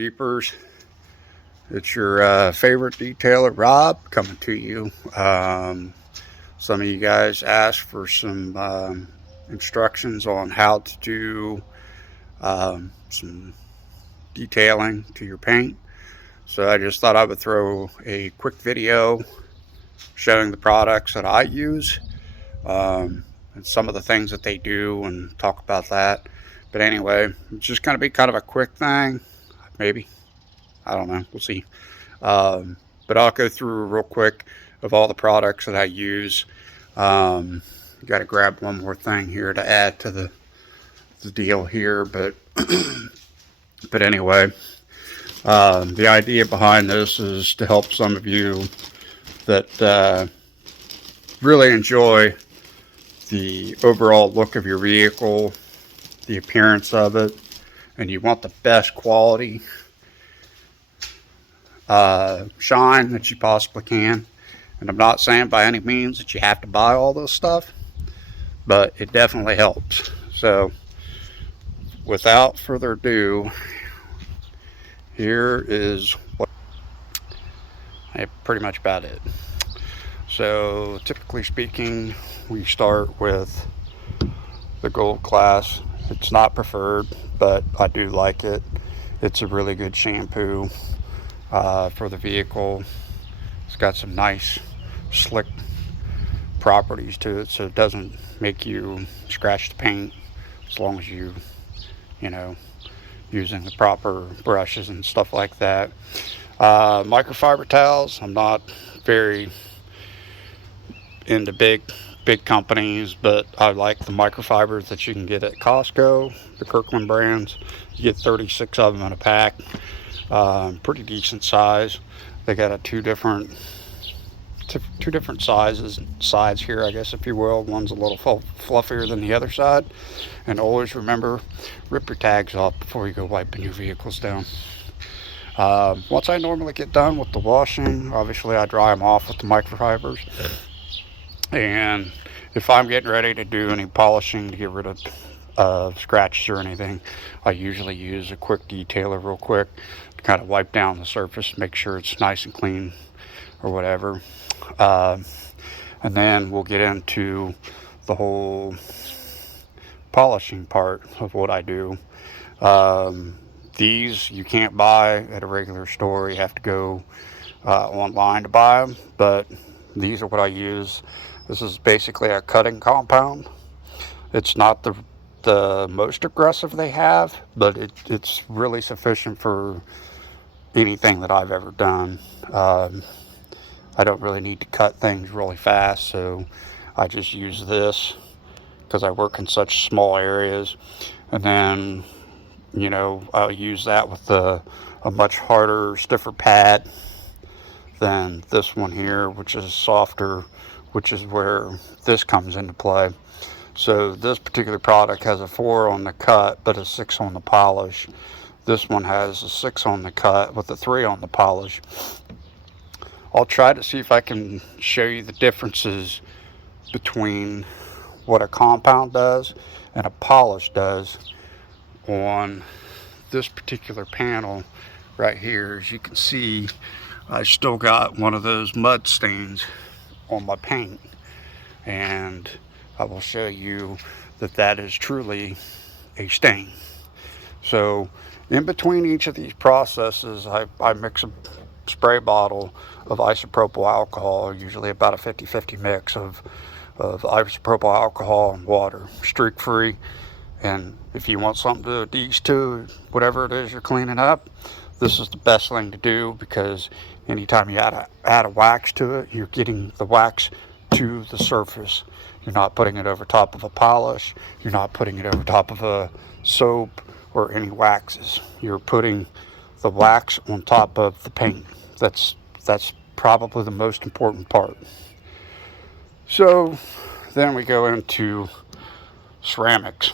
Jeepers. It's your favorite detailer, Rob, coming to you. Some of you guys asked for some instructions on how to do some detailing to your paint. So I just thought I would throw a quick video showing the products that I use and some of the things that they do and talk about that. But anyway, it's just going to be kind of a quick thing, maybe. I don't know. We'll see. But I'll go through real quick of all the products that I use. Got to grab one more thing here to add to the deal here, but but anyway, the idea behind this is to help some of you that really enjoy the overall look of your vehicle, the appearance of it, and you want the best quality shine that you possibly can. And I'm not saying by any means that you have to buy all this stuff, but it definitely helps. So without further ado, here is what pretty much about it. So typically speaking, we start with the gold class. It's not preferred, but I do like it. It's a really good shampoo for the vehicle. It's got some nice slick properties to it, so it doesn't make you scratch the paint as long as you know, using the proper brushes and stuff like that. Microfiber towels, I'm not very into big companies, but I like the microfibers that you can get at Costco, the Kirkland brands. You get 36 of them in a pack. Pretty decent size. They got two different sides here, I guess, if you will. One's a little fluffier than the other side. And always remember, rip your tags off before you go wiping your vehicles down. Once I normally get done with the washing, obviously I dry them off with the microfibers. And if I'm getting ready to do any polishing to get rid of scratches or anything, I usually use a quick detailer real quick to kind of wipe down the surface, make sure it's nice and clean or whatever. And then we'll get into the whole polishing part of what I do. These you can't buy at a regular store. You have to go online to buy them, but these are what I use. This is basically a cutting compound. It's not the most aggressive they have, but it's really sufficient for anything that I've ever done. I don't really need to cut things really fast, so I just use this because I work in such small areas. And then, I'll use that with a much harder, stiffer pad than this one here, which is softer, which is where this comes into play. So this particular product has a 4 on the cut, but a 6 on the polish. This one has a 6 on the cut with a 3 on the polish. I'll try to see if I can show you the differences between what a compound does and a polish does on this particular panel right here. As you can see, I still got one of those mud stains on my paint, and I will show you that is truly a stain. So in between each of these processes, I mix a spray bottle of isopropyl alcohol, usually about a 50-50 mix of isopropyl alcohol and water, streak free. And if you want something to adhese to whatever it is you're cleaning up, this is the best thing to do, because anytime you add a wax to it, you're getting the wax to the surface. You're not putting it over top of a polish. You're not putting it over top of a soap or any waxes. You're putting the wax on top of the paint. That's probably the most important part. So then we go into ceramics.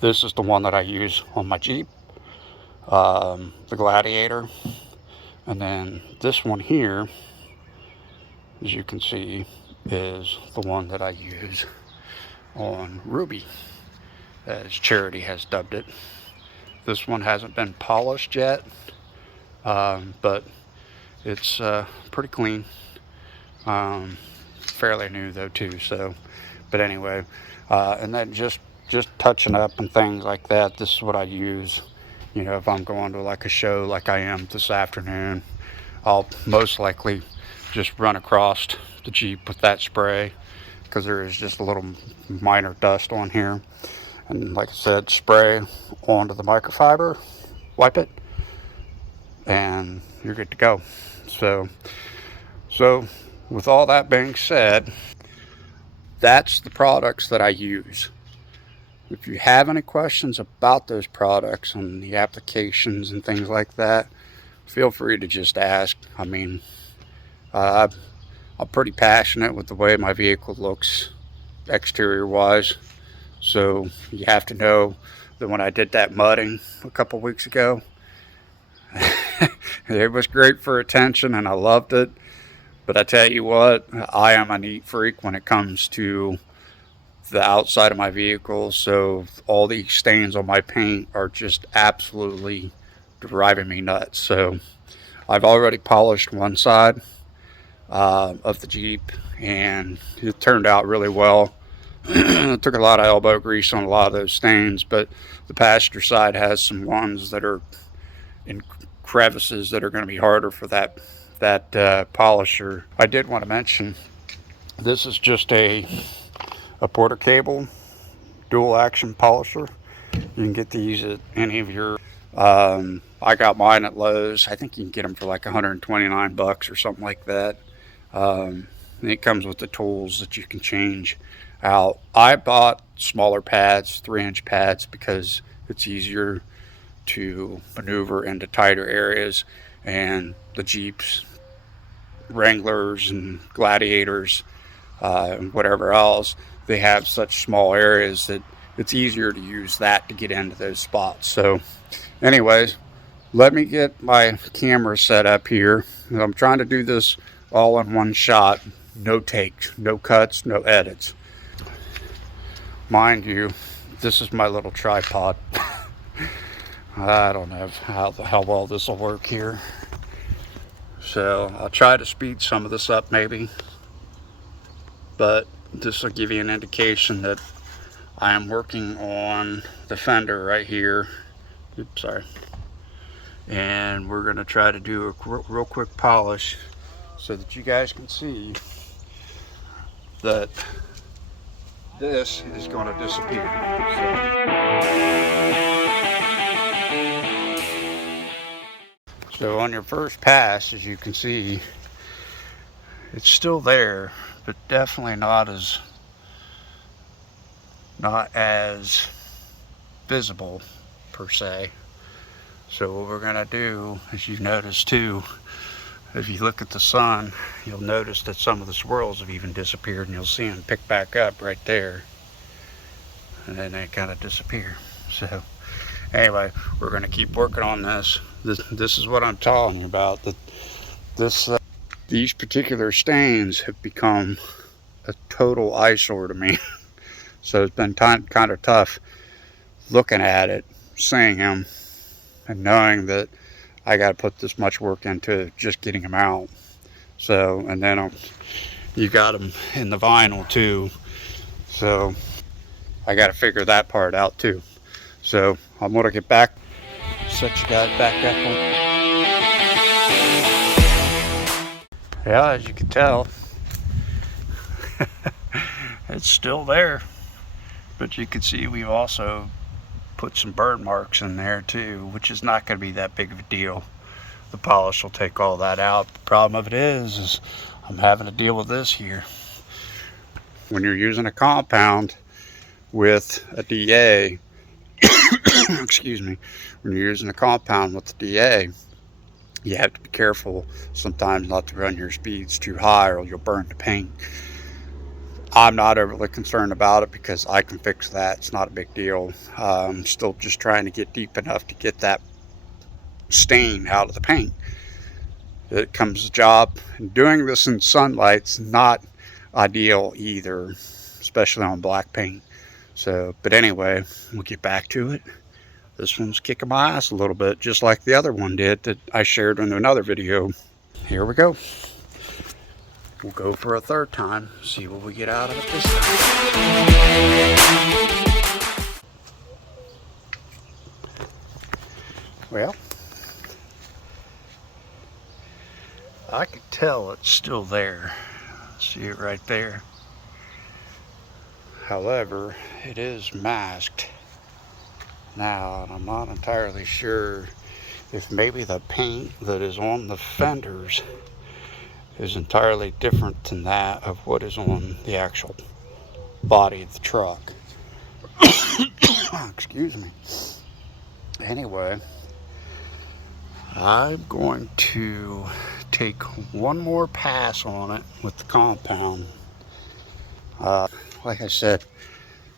This is the one that I use on my Jeep, the Gladiator. And then this one here, as you can see, is the one that I use on Ruby, as Charity has dubbed it. This one hasn't been polished yet, but it's pretty clean. Fairly new though too. So, but anyway, and then just touching up and things like that. This is what I use. You know, if I'm going to like a show like I am this afternoon, I'll most likely just run across the Jeep with that spray, because there is just a little minor dust on here. And like I said, spray onto the microfiber, wipe it, and you're good to go. So with all that being said, that's the products that I use. If you have any questions about those products and the applications and things like that, feel free to just ask. I mean, I'm pretty passionate with the way my vehicle looks exterior wise. So you have to know that when I did that mudding a couple weeks ago, it was great for attention and I loved it. But I tell you what, I am a neat freak when it comes to the outside of my vehicle. So all these stains on my paint are just absolutely driving me nuts. So I've already polished one side of the Jeep, and it turned out really well. It took a lot of elbow grease on a lot of those stains, but the passenger side has some ones that are in crevices that are going to be harder for that polisher. I did want to mention, this is just a Porter cable dual action polisher. You can get these at any of your I got mine at Lowe's. I think you can get them for like 129 bucks or something like that. And it comes with the tools that you can change out. I bought smaller pads, 3-inch pads, because it's easier to maneuver into tighter areas. And the Jeeps, Wranglers, and Gladiators, and whatever else, they have such small areas that it's easier to use that to get into those spots. So anyways, let me get my camera set up here. I'm trying to do this all in one shot. No takes, no cuts, no edits. Mind you, this is my little tripod. I don't know how well this will work here. So I'll try to speed some of this up maybe. But this will give you an indication that I am working on the fender right here. Oops, sorry. And we're going to try to do a real quick polish so that you guys can see that this is going to disappear. So on your first pass, as you can see, it's still there, but definitely not as visible per se. So what we're gonna do, as you've noticed too, if you look at the sun, you'll notice that some of the swirls have even disappeared, and you'll see them pick back up right there, and then they kind of disappear. So anyway, we're gonna keep working on this. This is what I'm talking about, that these particular stains have become a total eyesore to me. So it's been kind of tough looking at it, seeing them, and knowing that I got to put this much work into just getting them out. So, and then you got them in the vinyl too. So I got to figure that part out too. So I'm going to get back, set you guys back up on. Yeah, as you can tell, it's still there. But you can see we've also put some burn marks in there too, which is not going to be that big of a deal. The polish will take all that out. The problem of it is I'm having to deal with this here. When you're using a compound with a DA, excuse me, when you're using a compound with the DA, you have to be careful sometimes not to run your speeds too high or you'll burn the paint. I'm not overly concerned about it because I can fix that. It's not a big deal. I'm still just trying to get deep enough to get that stain out of the paint. It comes a job. And doing this in sunlight's not ideal either, especially on black paint. So, but anyway, we'll get back to it. This one's kicking my ass a little bit, just like the other one did that I shared in another video. Here we go. We'll go for a third time, see what we get out of it this time. Well, I can tell it's still there. See it right there. However, it is masked now, and I'm not entirely sure if maybe the paint that is on the fenders is entirely different than that of what is on the actual body of the truck. Excuse me. Anyway, I'm going to take one more pass on it with the compound. Like I said,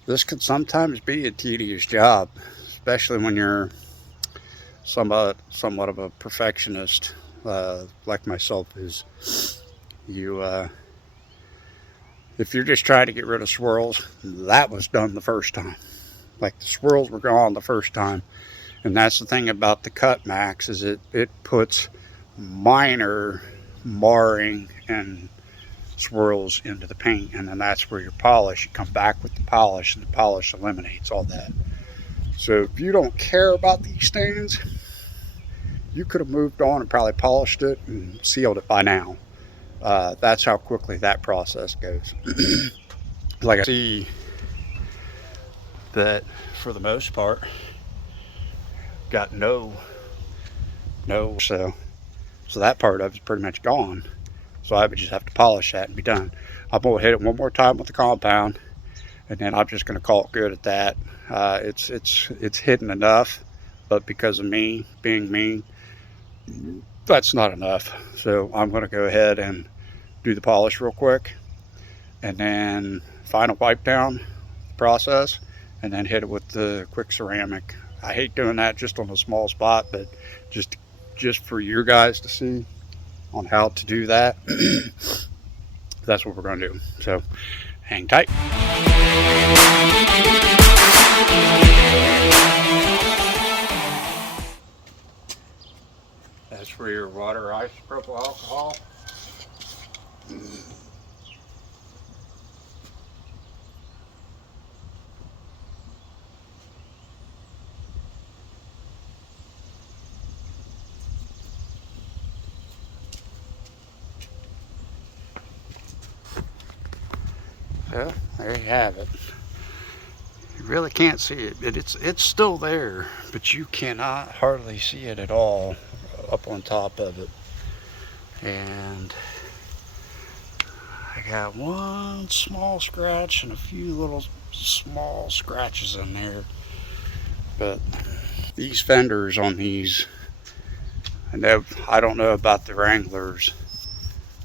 this can sometimes be a tedious job, especially when you're somewhat of a perfectionist, like myself is. If you're just trying to get rid of swirls, that was done the first time. Like, the swirls were gone the first time. And that's the thing about the Cut Max, is it puts minor marring and swirls into the paint, and then that's where your polish, you come back with the polish, and the polish eliminates all that. So if you don't care about these stains, you could have moved on and probably polished it and sealed it by now. That's how quickly that process goes. Like, I see that for the most part got no, so that part of it's pretty much gone. So I would just have to polish that and be done. I'm gonna hit it one more time with the compound, and then I'm just gonna call it good at that. It's hidden enough, but because of me being mean, that's not enough. So I'm gonna go ahead and do the polish real quick, and then final wipe down process, and then hit it with the quick ceramic. I hate doing that just on a small spot, but just for you guys to see on how to do that, that's what we're going to do. So hang tight. That's for your water isopropyl alcohol. Well, there you have it. You really can't see it, but it's still there, but you cannot hardly see it at all up on top of it. And I got one small scratch and a few little small scratches in there. But these fenders on these, I don't know about the Wranglers,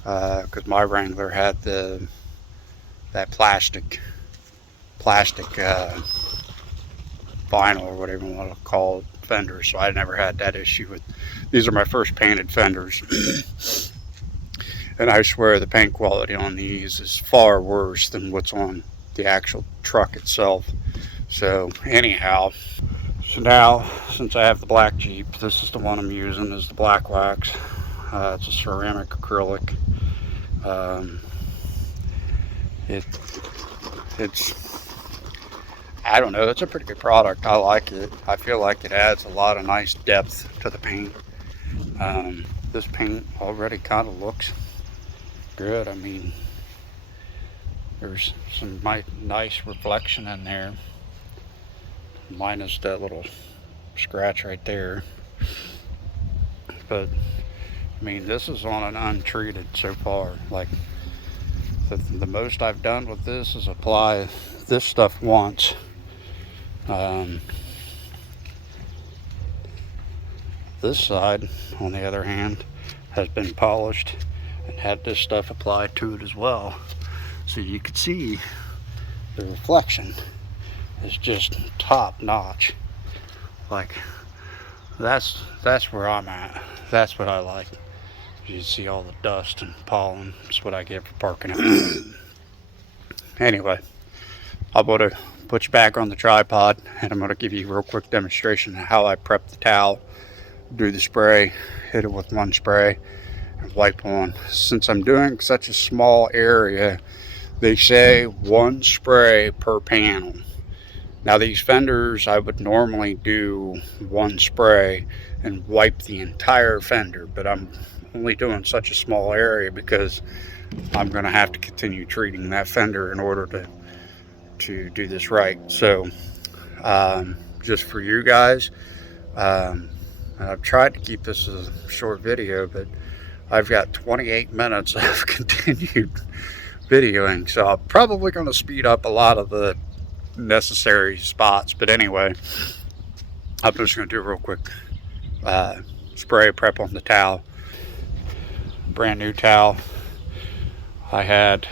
because my Wrangler had that plastic vinyl or whatever you want to call it, fenders, so I never had that issue with. These are my first painted fenders. And I swear the paint quality on these is far worse than what's on the actual truck itself. So anyhow, so now, since I have the black Jeep, this is the one I'm using, is the black wax. It's a ceramic acrylic. It's I don't know, it's a pretty good product. I like it. I feel like it adds a lot of nice depth to the paint. This paint already kind of looks good. I mean, there's some nice reflection in there, minus that little scratch right there. But I mean, this is on an untreated so far. Like, the most I've done with this is apply this stuff once. This side, on the other hand, has been polished and had this stuff applied to it as well. So you can see the reflection is just top notch. Like, that's where I'm at. That's what I like. You see all the dust and pollen. That's what I get for parking it. Anyway, I'm going to put you back on the tripod, and I'm going to give you a real quick demonstration of how I prep the towel, do the spray, hit it with one spray, and wipe on. Since I'm doing such a small area, they say one spray per panel. Now these fenders, I would normally do one spray and wipe the entire fender, but I'm only doing such a small area because I'm going to have to continue treating that fender in order to do this right. So just for you guys, I've tried to keep this a short video, but I've got 28 minutes of continued videoing, so I'm probably going to speed up a lot of the necessary spots. But anyway, I'm just going to do a real quick spray prep on the towel. Brand new towel. I had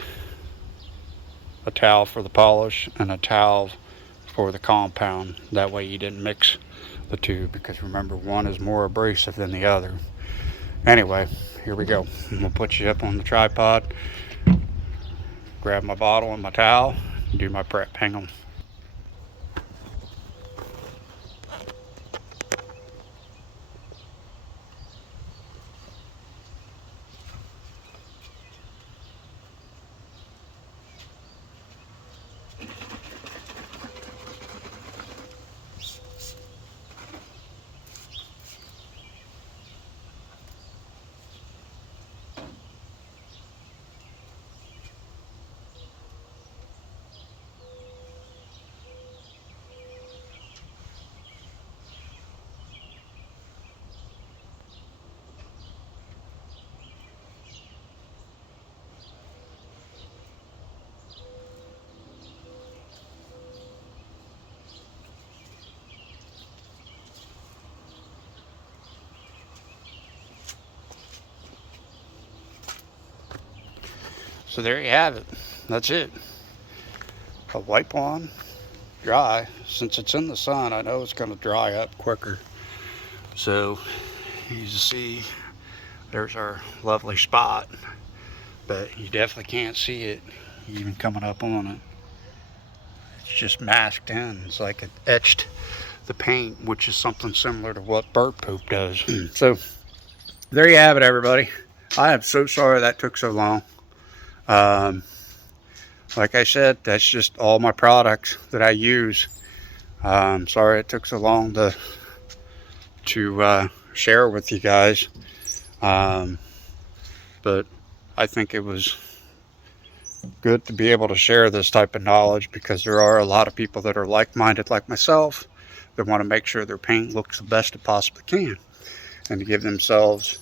a towel for the polish and a towel for the compound. That way you didn't mix the two, because remember, one is more abrasive than the other. Anyway, here we go. I'm going to put you up on the tripod, grab my bottle and my towel, and do my prep. Hang on. So there you have it. That's it. A wipe on, dry. Since it's in the sun, I know it's going to dry up quicker. So you see, there's our lovely spot, but you definitely can't see it even coming up on it. It's just masked in. It's like it etched the paint, which is something similar to what bird poop does. So there you have it, everybody. I am so sorry that took so long. Like I said, that's just all my products that I use. Sorry it took so long to share with you guys. But I think it was good to be able to share this type of knowledge, because there are a lot of people that are like-minded like myself that want to make sure their paint looks the best it possibly can, and to give themselves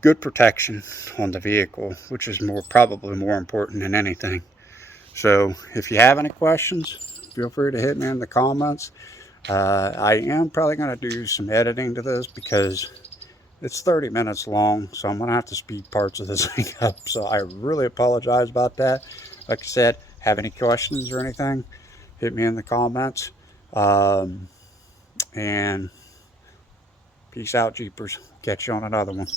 good protection on the vehicle, which is probably more important than anything. So if you have any questions, feel free to hit me in the comments. I am probably going to do some editing to this because it's 30 minutes long, so I'm going to have to speed parts of this thing up. So I really apologize about that. Like I said, have any questions or anything, hit me in the comments. And peace out, Jeepers. Catch you on another one.